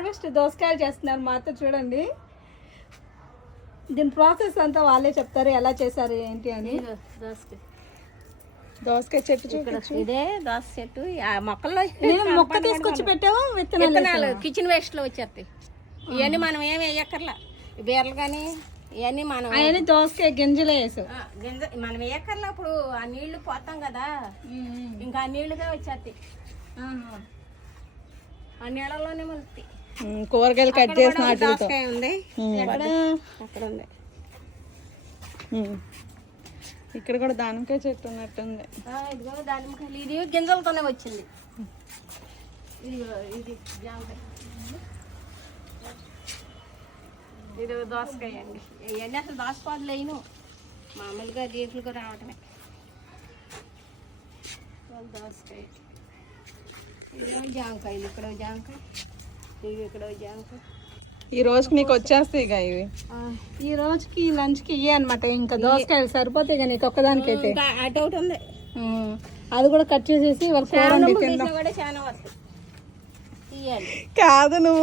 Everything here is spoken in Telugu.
హార్వెస్ట్ దోసకాయలు చేస్తున్నారు మా అత్త చూడండి. దీని ప్రాసెస్ అంతా వాళ్ళే చెప్తారు ఎలా చేశారు ఏంటి అని. దోసకాయ చెట్టు చూపించు. ఇదే దోస చెట్టు మొక్కల్లో మొక్క తీసుకొచ్చి పెట్టాము. విత్తనాలు కిచెన్ వేస్ట్ లో వచ్చేస్తాయి. ఇవన్నీ మనం ఏమి వేయక్కర్లా. బీరలు కానీ ఇవన్నీ మనం అవన్నీ దోసకాయ గింజలే వేసాం. గింజ మనం వేయక్కర్లా. అప్పుడు ఆ నీళ్లు పోతాం కదా, ఇంకా ఆ నీళ్లుగా వచ్చేస్తాయి. ఆ నీళ్ళలోనే మొలుస్తాయి. కూరగాయలు కట్ చేసిన దోసకాయ ఉంది అక్కడ ఉంది. ఇక్కడ కూడా దానికాయ చెట్టు ఉన్నట్టుంది. ఇదిగో దానిమ్మకాయలు. ఇది గింజలతోనే వచ్చింది. ఇది జామకాయ, ఇది దోసకాయ అండి. ఇవన్నీ అసలు దోసపాదులు వేయను, మామూలుగా దీంట్లోకి రావటమే. దోసకాయ, ఇదేమో జామకాయలు. ఇక్కడ జామకాయ, ఇవి ఇక్కడ జామకాయ. ఈ రోజుకి నీకు వచ్చేస్తాయి ఇక ఇవి. ఈ రోజుకి లంచ్కి ఇవే అనమాట. ఇంకా దోసకాయలు సరిపోతాయి కానీ నీకు ఒక్కదానికైతే. అటు ఒకటి ఉంది, అది కూడా కట్ చేసేసి వాళ్ళ కూర కూడా చాలా వస్తాయి. కాదు నువ్వు